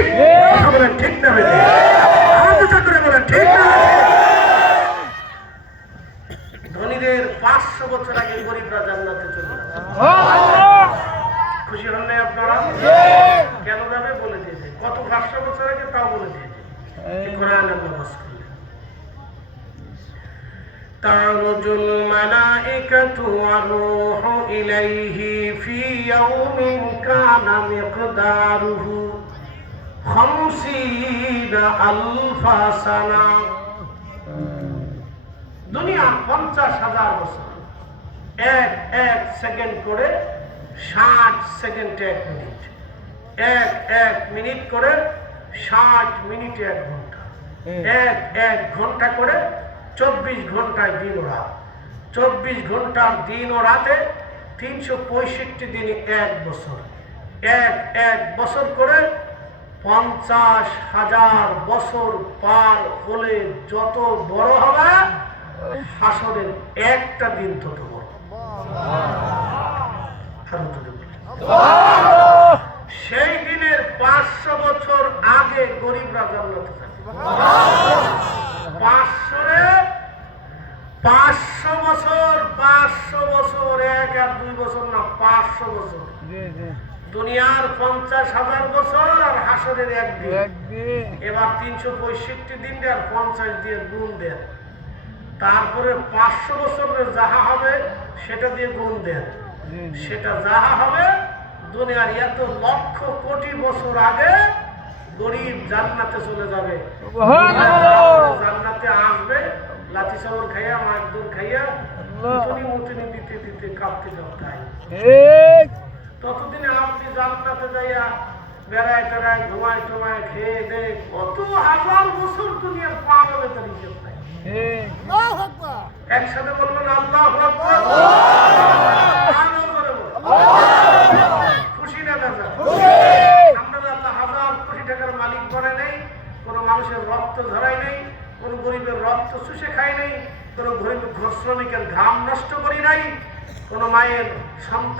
কথা বলেন ঠিক না বেটে হাত উঁচা করে বলেন ঠিক না ধনীদের পাঁচশো বছর আগে গরিবরা জান্নাতে চলে যাবে খুশি হন নাই আপনারা কেন যাবে বলে দিয়েছে কত পাঁচশো বছর আগে তাও বলে দিয়েছে এই কোরআন আল্লাহ বাস করলেন تعرج الملائكة والروح إليه في يوم كان مقداره خمسين ألف سنة দুনিয়া পঞ্চাশ হাজার বছর। এক এক সেকেন্ড করে ষাট সেকেন্ডে এক মিনিট। এক এক মিনিট করে ষাট মিনিটে এক ঘণ্টা। এক এক ঘণ্টা করে চব্বিশ ঘন্টায় দিন ও রাত। চব্বিশ ঘণ্টার দিন ও রাতে তিনশো পঁয়ষট্টি দিনে এক বছর। এক এক বছর করে পঞ্চাশ হাজার বছর পার হলে যত বড় হবে, শাসনের একটা দিন তত বড়। সেই দিনের পাঁচশো বছর আগে গরিবরা জান্নাতে পাঁচশো বছর পাঁচশো বছর এক আর দুই বছর না পাঁচশো বছর। দুনিয়ার পঞ্চাশ হাজার বছর আর হাসরের একদিন এবার তিনশো পঁয়ষট্টি দিন আর পঞ্চাশ দিয়ে গুণ দেন। তারপরে পাঁচশো বছরের যাহা হবে সেটা দিয়ে গুণ দেন। সেটা যাহা হবে দুনিয়ার এত লক্ষ কোটি বছর আগে গরিব জান্নাতে চলে যাবে। জান্নাতে লাঠি চাবর খাইয়া মাকদুর খাইয়া মুতনি মুতনি দিতে দিতে কাঁপতে কাঁপতে আসবে। ততদিনে আপনি জান্নাতে যাইয়া বেড়ায় টেড়ায় ঘুমায় টুমায় খেয়ে দে কত হাজার বছর দুনিয়ার পার হবে তার হিসেব নাই। একসাথে বলবেন আল্লাহ খুশি না দাদা আমরা আল্লাহ হাজার কোটি টাকার মালিক করে নেই কোনো মানুষের রক্ত ধরাই নেই কোনো গরিবের রক্ত চুষে খাই নাই, কোনো গরিব ঘর শ্রমিকের ঘাম নষ্ট করি নাই, কোনো মায়ের সন্তানের